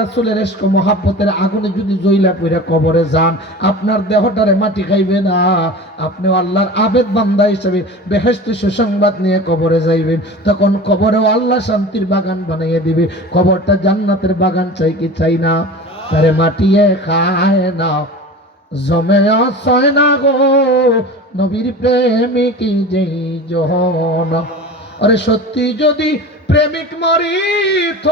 রাসূলের ইশক মহব্বতের আগুনে যদি জ্বলা পড়ে কবরে যান, আপনার দেহটারে মাটি খাইবে না। আপনি আল্লাহর আবেদ বান্দা হিসেবে বেহেশতের সুসংবাদ নিয়ে কবরে যাইবেন। তখন কবরেও আল্লাহ শান্তির বাগান বানিয়ে দিবে। কবরটা জান্নাতের বাগান, চাই কি চাই না? তারে মাটিয়ে খায় না, জমে আসয় না গো নবীর প্রেমিক যেই জহন। আরে সত্যি যদি প্রেমিক মরিত,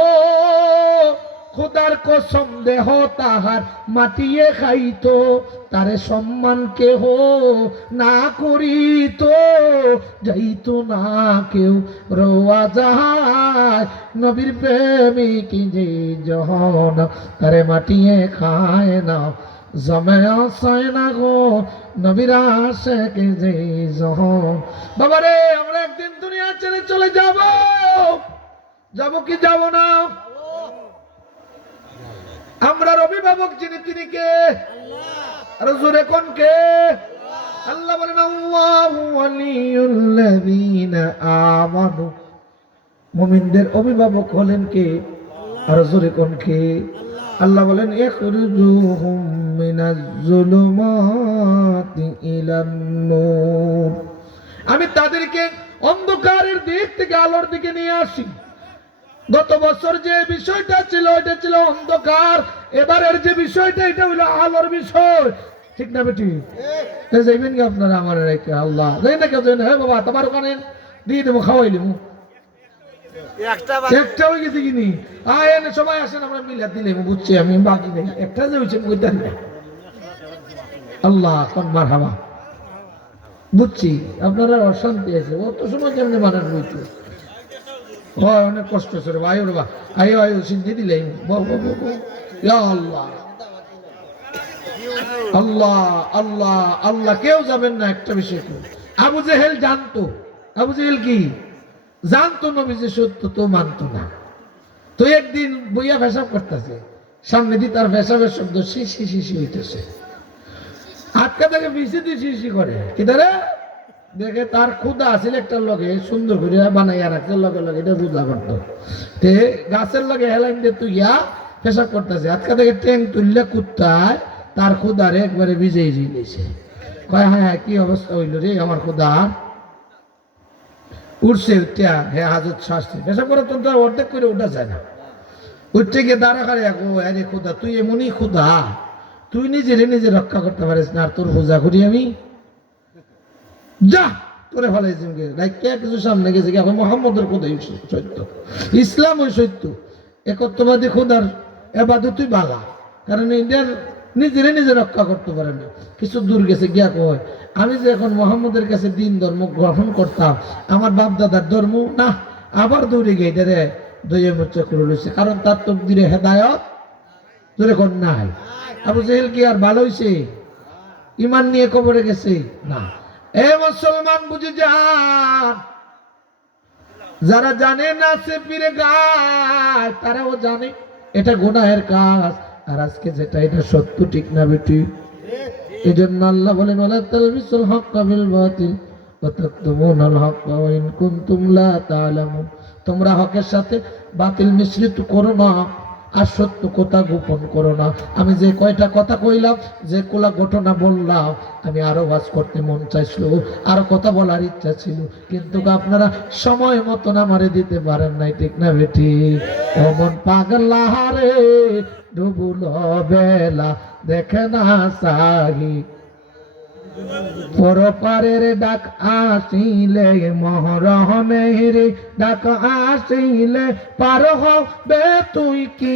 খুদার কসম দেহ তাহার মাটিয়ে খাইত, তারে সম্মান কেহ না করিত, যাইত না কেউ রোয়া যায় নবীর প্রেমিক যে জহন। তারে মাটিয়ে খায় না, জমে আসয় না গো নবীর আশিক যে জহন। বাবারে, আমরা একদিন দুনিয়া ছেড়ে চলে যাব, যাব কি যাব না? আমরা অভিভাবক যিনি, তিনি কে? আর জোরে কোন কে? আল্লাহ বলেন আল্লাহু ওয়ালিউল্লাযীনা আমানু। মুমিনদের অভিভাবক হলেন কে? আর জোরে কোন কে? আল্লাহ বলেন ইখরুজুহুম মিনাজ যুলুমাতি ইলান নূর। আমি তাদেরকে অন্ধকারের দিক থেকে আলোর দিকে নিয়ে আসি। গত বছর যে বিষয়টা ছিল এটা ছিল অন্ধকার, এবারের যে বিষয়টা এটা হলো আলোর বিষয়। ঠিক না বেটি? যাইবেন কি আপনারা? আমার রেখে আল্লাহ যাই না কেউ যাই না। হ্যাঁ বাবা, তোমার ওখানে দিয়ে দেবো, খাওয়াই দেবো। একটা হয়ে গেছে কিনি আয় সবাই আসেন, আমরা মিলা দিলে বুঝছি। আমি বাকি নেই, একটা যে হয়েছে আল্লাহ কোন মার হাবা বুঝছি। আপনারা অশান্তি আছে, অত সময় কেমনি মানুষ বুঝছো? অনেক কষ্ট আছে রে ভাই। ওরে বা আয়ো আয়ো সিদ্ধি দিলে আল্লাহ আল্লাহ আল্লাহ আল্লাহ। কেউ যাবেন না একটা বিষয়। আবু জেহেল জানতো, আবু জেহেল কি জানতো নবী যে সত্য, তো মানতো না। তো একদিন বইয়া পেশাব করতেছে, সামনে দিয়ে তার পেশাবের শব্দ শিশি শিশি হইতেছে। আটকা থেকে পিছিয়ে দিয়ে শিশি করে কি ধরে দেখে তার ক্ষুদা আছিল একটা লগে সুন্দর করে বানাইয়া রাখছে, লগে লগে এটা রোজা করতো। তে গাছের লগে হেলাইন দিয়ে তুইয়া পেশাব করতেছে, আটকা থেকে ট্যাং তুললে কুত্তায় তার ক্ষুদারে একবারে ভিজেই দিয়েছে। কয় হ্যাঁ হ্যাঁ, কি অবস্থা হইল রে আমার ক্ষুদা? উঠছে উঠা হ্যাঁ হাজত শাস্তি পেশাব করে তো অর্ধেক করে উঠা যায় না। উঠতে গিয়ে দাঁড়া খারে ও আরে ক্ষুদা, তুই এমনই ক্ষুদা, তুই নিজেরে নিজে রক্ষা করতে পারিস না, আর তোর পূজা করি আমি? যা তোরে ফেলাইছি কিছু সামনে গেছে কি? এখন মোহাম্মদের খোদাই সত্য, ইসলাম ওই সত্য, একত্ববাদী খোদার এবাদতই বালা। কারণ ইন্ডিয়ার নিজেরে নিজে রক্ষা করতে পারে না। কিছু দূর গেছে গিয়া কয় আমি যে এখন মোহাম্মদের কাছে দিন ধর্ম গ্রহণ করতাম, আমার বাপ দাদার ধর্ম না, আবার দৌড়ে গিয়ে রে দইয়ের মোর্চা করে লইছে। কারণ তার তকদিরে হেদায়ত ধরে কোন নাই। আবু জেহেল কি আর ভালো হইছে? ইমান নিয়ে কবরে গেছে না। এ মুসলমান বুঝে যান, যারা জানে না সে পীরে গায়, তারাও জানে এটা গুনাহের কাজ। আর আজকে যেটা এটা সত্য, ঠিক না বেটি? এই জন্য আল্লাহ বলেন ওয়ালা তালবিসুল হাক্কা বিল বাতিল ওয়া তাকতুমুনাল হাক্কা ওয়া ইন কুনতুম লা তা'লামুন। তোমরা হকের সাথে বাতিল মিশ্রিত করো না, আর সত্য কথা গোপন করো না। আমি যে কয়টা কথা কইলাম, যে কোলা ঘটনা বললাম, আমি আরো ওয়াজ করতে মন চাইছিল, আরো কথা বলার ইচ্ছা ছিল, কিন্তু আপনারা সময় মতন আমারে দিতে পারেন নাই। ঠিক না বেটি? এমন পাগলা হারে ডুবুল বেলা দেখে না সাহি, পরপারের ডাক আসিলে মহরমের ডাক আসিলে পার হবে তুই কি